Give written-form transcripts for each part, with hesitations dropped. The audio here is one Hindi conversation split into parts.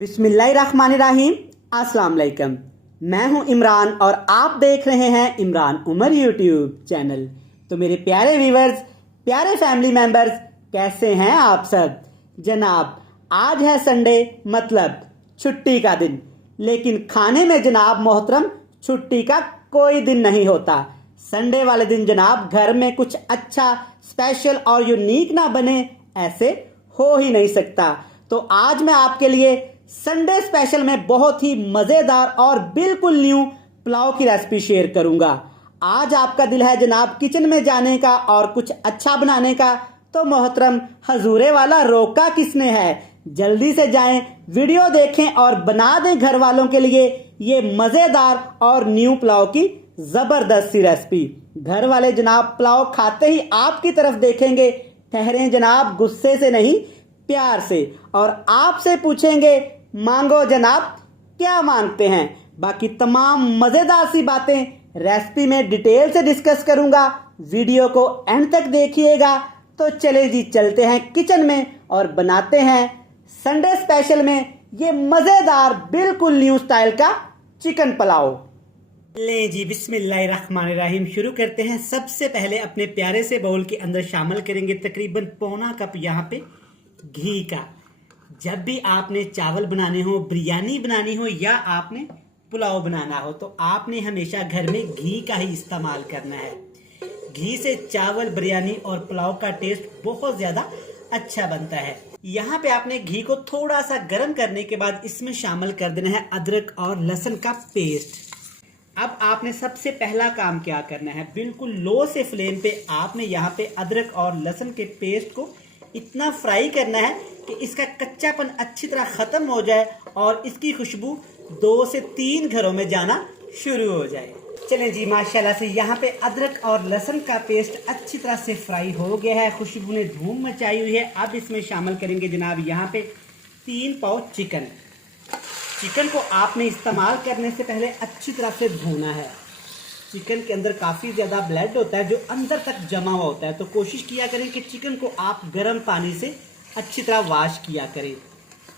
बिस्मिल्लाहिर्रहमानिर्रहीम। अस्सलाम वालेकुम। मैं हूं इमरान और आप देख रहे हैं इमरान उमर यूट्यूब चैनल। तो मेरे प्यारे व्यूवर्स, प्यारे फैमिली मेंबर्स, कैसे हैं आप सब? जनाब, आज है संडे, मतलब छुट्टी का दिन। लेकिन खाने में जनाब मोहतरम छुट्टी का कोई दिन नहीं होता। संडे वाले दिन जनाब घर में कुछ अच्छा, स्पेशल और यूनिक ना बने, ऐसे हो ही नहीं सकता। तो आज मैं आपके लिए संडे स्पेशल में बहुत ही मजेदार और बिल्कुल न्यू पुलाव की रेसिपी शेयर करूंगा। आज आपका दिल है जनाब किचन में जाने का और कुछ अच्छा बनाने का, तो मोहतरम हजूरे वाला रोका किसने है? जल्दी से जाएं, वीडियो देखें और बना दें घर वालों के लिए ये मजेदार और न्यू पुलाव की जबरदस्त सी रेसिपी। घर वाले जनाब पुलाव खाते ही आपकी तरफ देखेंगे। ठहरें जनाब, गुस्से से नहीं, प्यार से, और आपसे पूछेंगे मांगो जनाब, क्या मांगते हैं? बाकी तमाम मजेदार सी बातें रेसिपी में डिटेल से डिस्कस करूंगा। वीडियो को एंड तक देखिएगा। तो चले जी, चलते हैं किचन में और बनाते हैं संडे स्पेशल में ये मजेदार बिल्कुल न्यू स्टाइल का चिकन पुलाव। ले जी, बिस्मिल्लाहिर्रहमानिर्रहीम। शुरू करते हैं। सबसे पहले अपने प्यारे से बाउल के अंदर शामिल करेंगे तकरीबन पौना कप यहाँ पे घी का। जब भी आपने चावल बनाने हो, बिरयानी बनानी हो या आपने पुलाव बनाना हो, तो आपने हमेशा घर में घी का ही इस्तेमाल करना है। घी से चावल, बिरयानी और पुलाव का टेस्ट बहुत ज्यादा अच्छा बनता है। यहाँ पे आपने घी को थोड़ा सा गर्म करने के बाद इसमें शामिल कर देना है अदरक और लहसुन का पेस्ट। अब आपने सबसे पहला काम क्या करना है, बिल्कुल लो से फ्लेम पे आपने यहाँ पे अदरक और लहसुन के पेस्ट को इतना फ्राई करना है कि इसका कच्चापन अच्छी तरह खत्म हो जाए और इसकी खुशबू 2 से 3 घरों में जाना शुरू हो जाए। चलें जी, माशाल्लाह से यहाँ पे अदरक और लहसुन का पेस्ट अच्छी तरह से फ्राई हो गया है, खुशबू ने धूम मचाई हुई है। अब इसमें शामिल करेंगे जनाब यहाँ पे 3 पाव चिकन। चिकन को आपने इस्तेमाल करने से पहले अच्छी तरह से धोना है। चिकन के अंदर काफ़ी ज़्यादा ब्लड होता है जो अंदर तक जमा हुआ होता है, तो कोशिश किया करें कि चिकन को आप गर्म पानी से अच्छी तरह वॉश किया करें।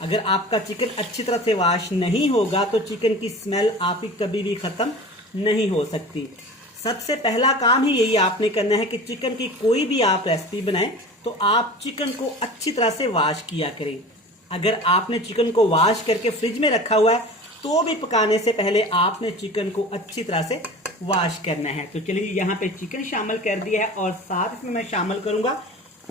अगर आपका चिकन अच्छी तरह से वॉश नहीं होगा तो चिकन की स्मेल आपकी कभी भी ख़त्म नहीं हो सकती। सबसे पहला काम ही यही आपने करना है कि चिकन की कोई भी आप रेसिपी बनाएं तो आप चिकन को अच्छी तरह से वॉश किया करें। अगर आपने चिकन को वॉश करके फ्रिज में रखा हुआ है तो भी पकाने से पहले आपने चिकन को अच्छी तरह से वॉश करना है। तो चलिए, यहाँ पे चिकन शामिल कर दिया है और साथ इसमें मैं शामिल करूंगा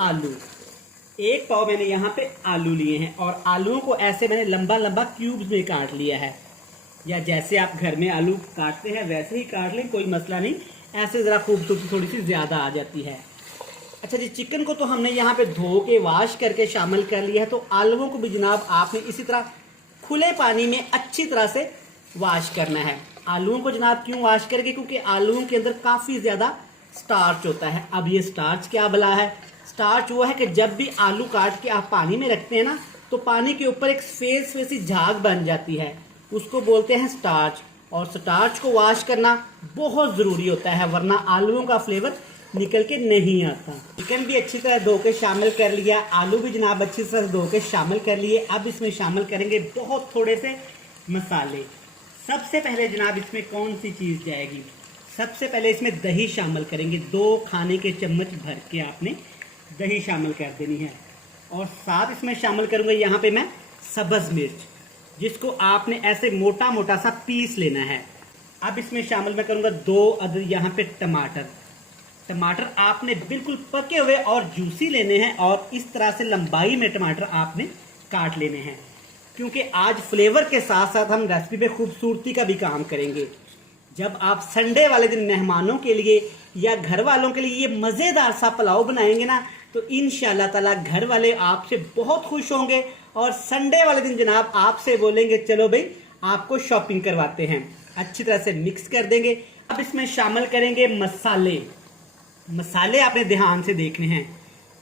आलू। 1 पाव मैंने यहाँ पे आलू लिए हैं और आलूओं को ऐसे मैंने लंबा लंबा क्यूब्स में काट लिया है, या जैसे आप घर में आलू काटते हैं वैसे ही काट लें, कोई मसला नहीं। ऐसे ज़रा खूबसूरती थोड़ी सी ज़्यादा आ जाती है। अच्छा जी, चिकन को तो हमने यहाँ पे धो के वॉश करके शामिल कर लिया है, तो आलूओं को भी जनाब आपने इसी तरह खुले पानी में अच्छी तरह से वॉश करना है। आलूओं को जनाब क्यों वॉश करेंगे? क्योंकि आलूओं के अंदर काफ़ी ज़्यादा स्टार्च होता है। अब ये स्टार्च क्या भला है? स्टार्च वो है कि जब भी आलू काट के आप पानी में रखते हैं ना, तो पानी के ऊपर एक सफ़ेद सी झाग बन जाती है, उसको बोलते हैं स्टार्च। और स्टार्च को वॉश करना बहुत ज़रूरी होता है, वरना आलूओं का फ्लेवर निकल के नहीं आता। चिकन भी अच्छी तरह धो के शामिल कर लिया, आलू भी जनाब अच्छी तरह धो के शामिल कर लिए। अब इसमें शामिल करेंगे बहुत थोड़े से मसाले। सबसे पहले जनाब इसमें कौन सी चीज़ जाएगी? सबसे पहले इसमें दही शामिल करेंगे। 2 खाने के चम्मच भर के आपने दही शामिल कर देनी है। और साथ इसमें शामिल करूँगा यहाँ पे मैं सब्ज़ मिर्च, जिसको आपने ऐसे मोटा मोटा सा पीस लेना है। अब इसमें शामिल मैं करूँगा 2 अदद यहाँ पे टमाटर। टमाटर आपने बिल्कुल पके हुए और जूसी लेने हैं और इस तरह से लंबाई में टमाटर आपने काट लेने हैं, क्योंकि आज फ्लेवर के साथ साथ हम रेसिपी पे खूबसूरती का भी काम करेंगे। जब आप संडे वाले दिन मेहमानों के लिए या घर वालों के लिए ये मज़ेदार सा पुलाव बनाएंगे ना, तो इंशाल्लाह ताला घर वाले आपसे बहुत खुश होंगे और संडे वाले दिन जनाब आपसे बोलेंगे चलो भाई आपको शॉपिंग करवाते हैं। अच्छी तरह से मिक्स कर देंगे। अब इसमें शामिल करेंगे मसाले। मसाले आपने ध्यान से देखने हैं।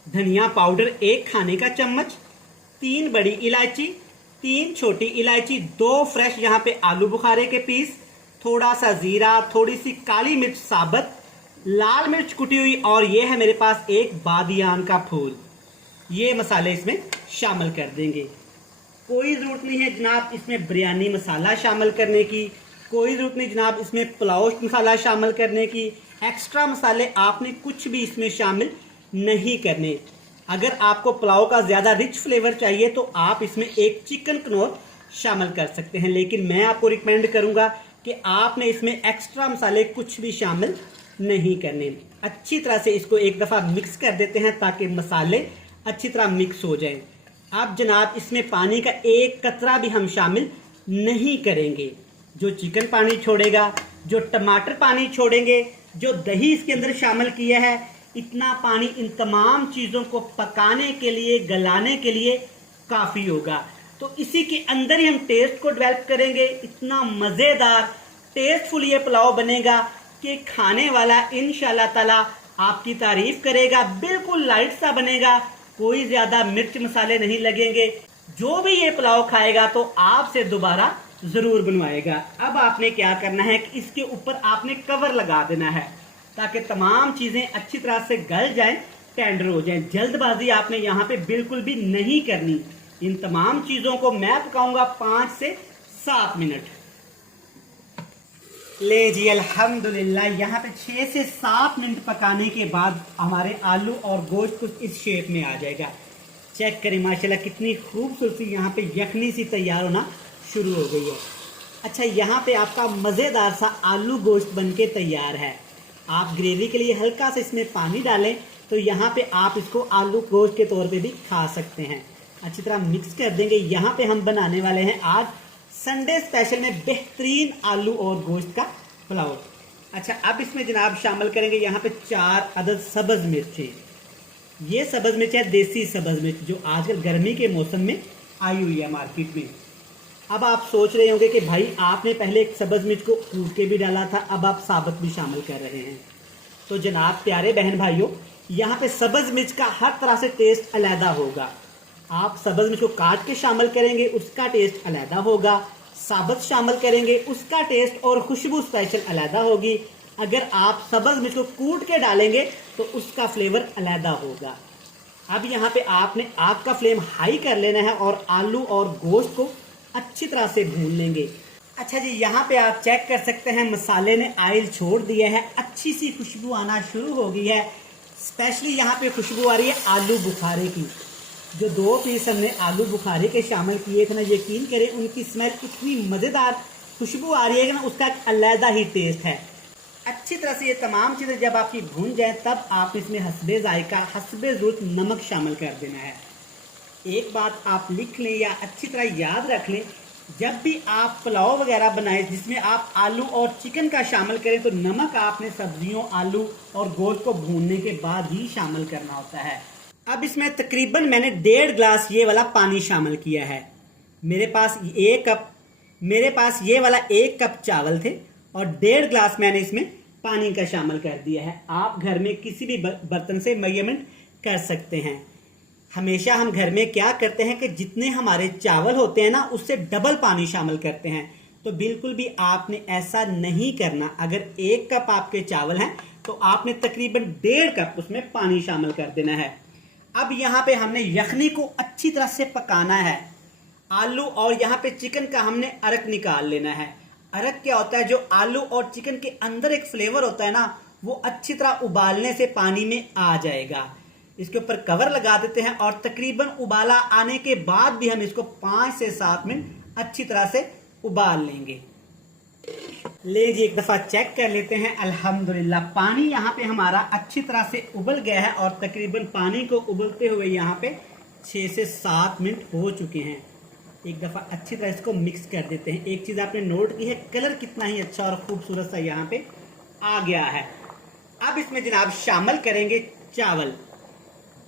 धनिया पाउडर 1 खाने का चम्मच, 3 बड़ी इलायची, 3 छोटी इलायची, 2 फ्रेश यहाँ पे आलू बुखारे के पीस, थोड़ा सा जीरा, थोड़ी सी काली मिर्च साबुत, लाल मिर्च कुटी हुई, और ये है मेरे पास 1 बादियान का फूल। ये मसाले इसमें शामिल कर देंगे। कोई ज़रूरत नहीं है जनाब इसमें बिरयानी मसाला शामिल करने की, कोई ज़रूरत नहीं जनाब इसमें पुलाव मसाला शामिल करने की। एक्स्ट्रा मसाले आपने कुछ भी इसमें शामिल नहीं करने। अगर आपको पुलाव का ज़्यादा रिच फ्लेवर चाहिए तो आप इसमें एक चिकन कनौर शामिल कर सकते हैं, लेकिन मैं आपको रिकमेंड करूंगा कि आपने इसमें एक्स्ट्रा मसाले कुछ भी शामिल नहीं करने। अच्छी तरह से इसको एक दफ़ा मिक्स कर देते हैं ताकि मसाले अच्छी तरह मिक्स हो जाएं। अब जनाब इसमें पानी का एक कतरा भी हम शामिल नहीं करेंगे। जो चिकन पानी छोड़ेगा, जो टमाटर पानी छोड़ेंगे, जो दही इसके अंदर शामिल किया है, इतना पानी इन तमाम चीज़ों को पकाने के लिए, गलाने के लिए काफ़ी होगा। तो इसी के अंदर ही हम टेस्ट को डेवलप करेंगे। इतना मज़ेदार टेस्टफुल ये पुलाव बनेगा कि खाने वाला इंशाल्लाह ताला आपकी तारीफ करेगा। बिल्कुल लाइट सा बनेगा, कोई ज़्यादा मिर्च मसाले नहीं लगेंगे। जो भी ये पुलाव खाएगा तो आपसे दोबारा ज़रूर बनवाएगा। अब आपने क्या करना है कि इसके ऊपर आपने कवर लगा देना है ताकि तमाम चीज़ें अच्छी तरह से गल जाएं, टेंडर हो जाएं। जल्दबाजी आपने यहाँ पे बिल्कुल भी नहीं करनी। इन तमाम चीज़ों को मैं पकाऊंगा 5 से 7 मिनट। ले जी अल्हम्दुलिल्लाह, यहाँ पे 6 से 7 मिनट पकाने के बाद हमारे आलू और गोश्त कुछ इस शेप में आ जाएगा। चेक करें माशाल्लाह कितनी खूबसूरती यहाँ पे यखनी सी तैयार होना शुरू हो गई है। अच्छा, यहाँ पे आपका मज़ेदार सा आलू गोश्त बनके तैयार है। आप ग्रेवी के लिए हल्का सा इसमें पानी डालें तो यहाँ पे आप इसको आलू गोश्त के तौर पे भी खा सकते हैं। अच्छी तरह मिक्स कर देंगे। यहाँ पे हम बनाने वाले हैं आज संडे स्पेशल में बेहतरीन आलू और गोश्त का पुलाव। अच्छा, अब इसमें जनाब शामिल करेंगे यहाँ पे 4 अदद सब्ज़ मिर्चें। ये सब्ज़ मिर्च है देसी सब्ज़ मिर्च जो आजकल गर्मी के मौसम में आई हुई है मार्केट में। अब आप सोच रहे होंगे कि भाई आपने पहले एक सब्ज़ मिर्च को कूट के भी डाला था, अब आप साबुत भी शामिल कर रहे हैं। तो जनाब प्यारे बहन भाइयों, यहाँ पे सब्ज़ मिर्च का हर तरह से टेस्ट अलहदा होगा। आप सब्ज़ मिर्च को काट के शामिल करेंगे उसका टेस्ट अलहदा होगा, साबुत शामिल करेंगे उसका टेस्ट और खुशबू स्पेशल अलहदा होगी। अगर आप सब्ज़ मिर्च को कूट के डालेंगे तो उसका फ्लेवर अलहदा होगा। अब यहाँ पे आपने आग का फ्लेम हाई कर लेना है और आलू और गोश्त को अच्छी तरह से भून लेंगे। अच्छा जी, यहाँ पे आप चेक कर सकते हैं मसाले ने ऑयल छोड़ दिया है, अच्छी सी खुशबू आना शुरू हो गई है। स्पेशली यहाँ पे खुशबू आ रही है आलू बुखारे की। जो 2 पीस हमने आलू बुखारे के शामिल किए थे ना, यकीन करें उनकी स्मेल इतनी मज़ेदार खुशबू आ रही है कि ना उसका एक अलहदा ही टेस्ट है। अच्छी तरह से ये तमाम चीज़ें जब आपकी भून जाए तब आप इसमें हस्बे जायका, हस्बे ज़रूरत नमक शामिल कर देना है। एक बात आप लिख लें या अच्छी तरह याद रख लें, जब भी आप पुलाव वगैरह बनाएं जिसमें आप आलू और चिकन का शामिल करें तो नमक आपने सब्जियों, आलू और गोश्त को भूनने के बाद ही शामिल करना होता है। अब इसमें तकरीबन मैंने 1.5 गिलास ये वाला पानी शामिल किया है। मेरे पास ये वाला 1 कप चावल थे और 1.5 गिलास मैंने इसमें पानी का शामिल कर दिया है। आप घर में किसी भी बर्तन से मेजरमेंट कर सकते हैं। हमेशा हम घर में क्या करते हैं कि जितने हमारे चावल होते हैं ना उससे डबल पानी शामिल करते हैं। तो बिल्कुल भी आपने ऐसा नहीं करना। अगर 1 कप आपके चावल हैं तो आपने तकरीबन 1.5 कप उसमें पानी शामिल कर देना है। अब यहाँ पे हमने यखनी को अच्छी तरह से पकाना है। आलू और यहाँ पे चिकन का हमने अरक निकाल लेना है। अरक क्या होता है, जो आलू और चिकन के अंदर एक फ्लेवर होता है ना, वो अच्छी तरह उबालने से पानी में आ जाएगा। इसके ऊपर कवर लगा देते हैं और तकरीबन उबाला आने के बाद भी हम इसको 5 से 7 मिनट अच्छी तरह से उबाल लेंगे। ले जी एक दफ़ा चेक कर लेते हैं। अल्हम्दुलिल्लाह पानी यहाँ पे हमारा अच्छी तरह से उबल गया है और तकरीबन पानी को उबलते हुए यहाँ पे 6 से 7 मिनट हो चुके हैं। एक दफ़ा अच्छी तरह इसको मिक्स कर देते हैं। एक चीज़ आपने नोट की है, कलर कितना ही अच्छा और खूबसूरत सा यहाँ पे आ गया है। अब इसमें जनाब शामिल करेंगे चावल।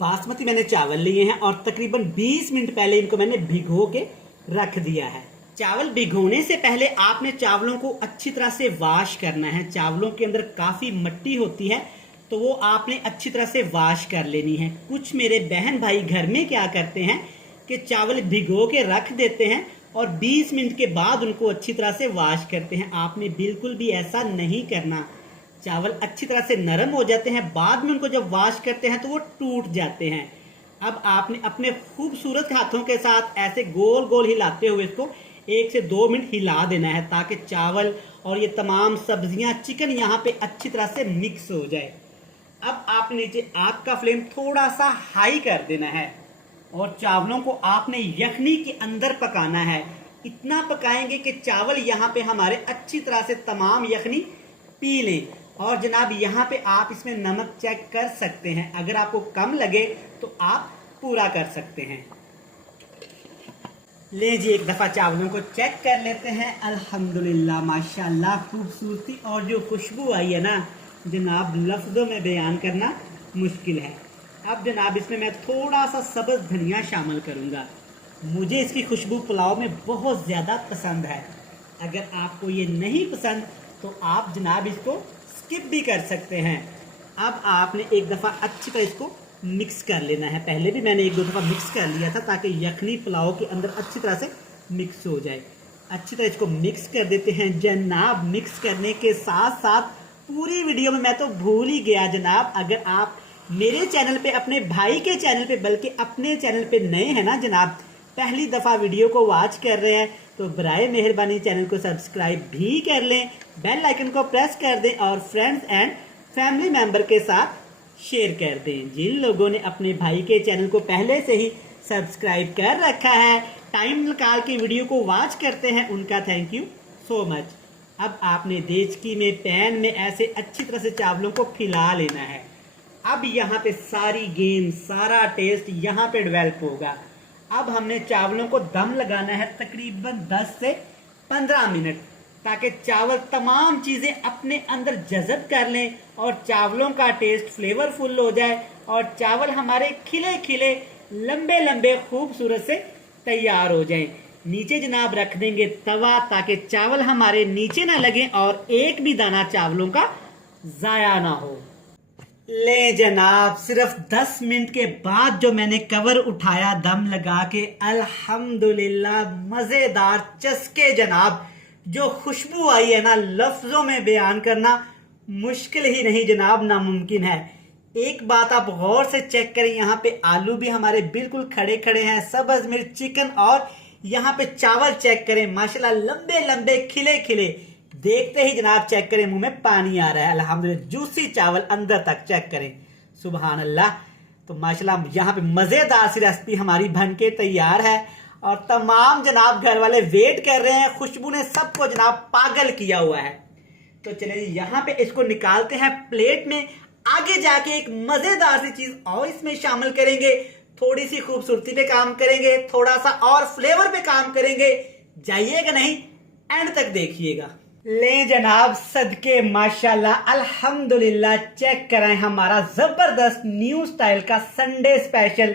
बासमती मैंने चावल लिए हैं और तकरीबन 20 मिनट पहले इनको मैंने भिगो के रख दिया है। चावल भिगोने से पहले आपने चावलों को अच्छी तरह से वॉश करना है। चावलों के अंदर काफ़ी मिट्टी होती है तो वो आपने अच्छी तरह से वॉश कर लेनी है। कुछ मेरे बहन भाई घर में क्या करते हैं कि चावल भिगो के रख देते हैं और 20 मिनट के बाद उनको अच्छी तरह से वॉश करते हैं। आपने बिल्कुल भी ऐसा नहीं करना। चावल अच्छी तरह से नरम हो जाते हैं, बाद में उनको जब वॉश करते हैं तो वो टूट जाते हैं। अब आपने अपने खूबसूरत हाथों के साथ ऐसे गोल गोल हिलाते हुए इसको 1 से 2 मिनट हिला देना है ताकि चावल और ये तमाम सब्जियां, चिकन यहाँ पे अच्छी तरह से मिक्स हो जाए। अब आप नीचे आग का फ्लेम थोड़ा सा हाई कर देना है और चावलों को आपने यखनी के अंदर पकाना है। इतना पकाएंगे कि चावल यहाँ पे हमारे अच्छी तरह से तमाम यखनी पी लें। और जनाब यहाँ पे आप इसमें नमक चेक कर सकते हैं, अगर आपको कम लगे तो आप पूरा कर सकते हैं। ले जी एक दफ़ा चावलों को चेक कर लेते हैं। अल्हम्दुलिल्लाह माशाल्लाह खूबसूरती और जो खुशबू आई है ना जनाब, लफ्ज़ों में बयान करना मुश्किल है। अब जनाब इसमें मैं थोड़ा सा सब्ज़ धनिया शामिल करूँगा। मुझे इसकी खुशबू पुलाव में बहुत ज़्यादा पसंद है। अगर आपको ये नहीं पसंद तो आप जनाब इसको स्किप भी कर सकते हैं। अब आपने एक दफ़ा अच्छी तरह इसको मिक्स कर लेना है। पहले भी मैंने 1-2 दफ़ा मिक्स कर लिया था ताकि यखनी पुलाव के अंदर अच्छी तरह से मिक्स हो जाए। अच्छी तरह इसको मिक्स कर देते हैं जनाब। मिक्स करने के साथ साथ पूरी वीडियो में मैं तो भूल ही गया जनाब, अगर आप मेरे चैनल पे, अपने भाई के चैनल पे, बल्कि अपने चैनल पे नए हैं ना जनाब, पहली दफ़ा वीडियो को वॉच कर रहे हैं तो बराए मेहरबानी चैनल को सब्सक्राइब भी कर लें, बेल आइकन को प्रेस कर दें और फ्रेंड्स एंड फैमिली मेंबर के साथ शेयर कर दें। जिन लोगों ने अपने भाई के चैनल को पहले से ही सब्सक्राइब कर रखा है, टाइम निकाल के वीडियो को वॉच करते हैं, उनका थैंक यू सो मच। अब आपने देचकी में, पैन में ऐसे अच्छी तरह से चावलों को फैला लेना है। अब यहाँ पे सारी गेम, सारा टेस्ट यहाँ पे डेवलप होगा। अब हमने चावलों को दम लगाना है तकरीबन 10 से 15 मिनट, ताकि चावल तमाम चीज़ें अपने अंदर जज़ब कर लें और चावलों का टेस्ट फ्लेवरफुल हो जाए और चावल हमारे खिले खिले, लंबे लंबे, खूबसूरत से तैयार हो जाएं। नीचे जनाब रख देंगे तवा ताकि चावल हमारे नीचे ना लगे और एक भी दाना चावलों का ज़ाया ना हो। ले जनाब सिर्फ 10 मिनट के बाद जो मैंने कवर उठाया दम लगा के, अल्हम्दुलिल्लाह मज़ेदार चस्के जनाब, जो खुशबू आई है ना लफ्ज़ों में बयान करना मुश्किल ही नहीं जनाब, नामुमकिन है। एक बात आप गौर से चेक करें, यहाँ पे आलू भी हमारे बिल्कुल खड़े खड़े हैं, सब्ज़ मिर्च, चिकन, और यहाँ पे चावल चेक करें माशाल्लाह लंबे लंबे, खिले खिले। देखते ही जनाब चेक करें मुंह में पानी आ रहा है। अल्हम्दुलिल्लाह जूसी चावल अंदर तक चेक करें, सुभान अल्लाह। तो माशाल्लाह यहाँ पे मज़ेदार सी रेसिपी हमारी बन के तैयार है और तमाम जनाब घर वाले वेट कर रहे हैं। खुशबू ने सबको जनाब पागल किया हुआ है। तो चलिए यहाँ पे इसको निकालते हैं प्लेट में। आगे जाके एक मज़ेदार सी चीज़ और इसमें शामिल करेंगे, थोड़ी सी खूबसूरती पे काम करेंगे, थोड़ा सा और फ्लेवर पे काम करेंगे। जाइएगा नहीं, एंड तक देखिएगा। ले जनाब सदके माशाल्लाह, अल्हम्दुलिल्लाह, चेक कराएं हमारा जबरदस्त न्यू स्टाइल का संडे स्पेशल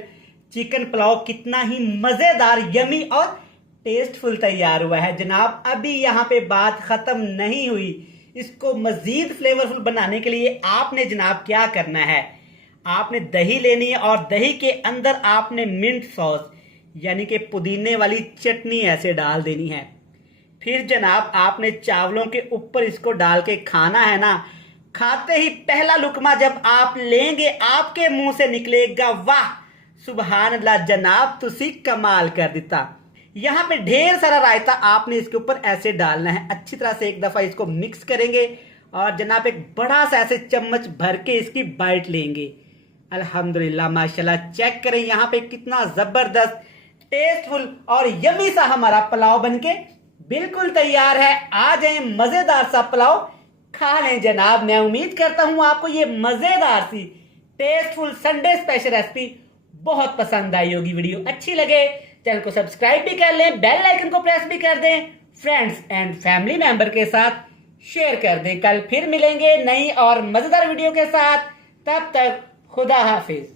चिकन पुलाव कितना ही मजेदार, यमी और टेस्टफुल तैयार हुआ है जनाब। अभी यहाँ पे बात खत्म नहीं हुई। इसको मजीद फ्लेवरफुल बनाने के लिए आपने जनाब क्या करना है, आपने दही लेनी है और दही के अंदर आपने मिंट सॉस यानी कि पुदीने वाली चटनी ऐसे डाल देनी है। फिर जनाब आपने चावलों के ऊपर इसको डाल के खाना है ना। खाते ही पहला लुकमा जब आप लेंगे आपके मुंह से निकलेगा वाह सुभान अल्लाह जनाब, तुसी कमाल कर दिता। यहाँ पे ढेर सारा रायता आपने इसके ऊपर ऐसे डालना है। अच्छी तरह से एक दफा इसको मिक्स करेंगे और जनाब एक बड़ा सा ऐसे चम्मच भर के इसकी बाइट लेंगे। अल्हम्दुलिल्लाह माशाल्लाह, चेक करें यहाँ पे कितना जबरदस्त, टेस्टफुल और यमी सा हमारा पुलाव बनके बिल्कुल तैयार है। आ जाए मजेदार सा पुलाव खा लें जनाब। मैं उम्मीद करता हूं आपको ये मजेदार सी टेस्टफुल संडे स्पेशल रेसिपी बहुत पसंद आई होगी। वीडियो अच्छी लगे चैनल को सब्सक्राइब भी कर लें, बेल आइकन को प्रेस भी कर दें, फ्रेंड्स एंड फैमिली मेंबर के साथ शेयर कर दें। कल फिर मिलेंगे नई और मजेदार वीडियो के साथ, तब तक खुदा हाफिज।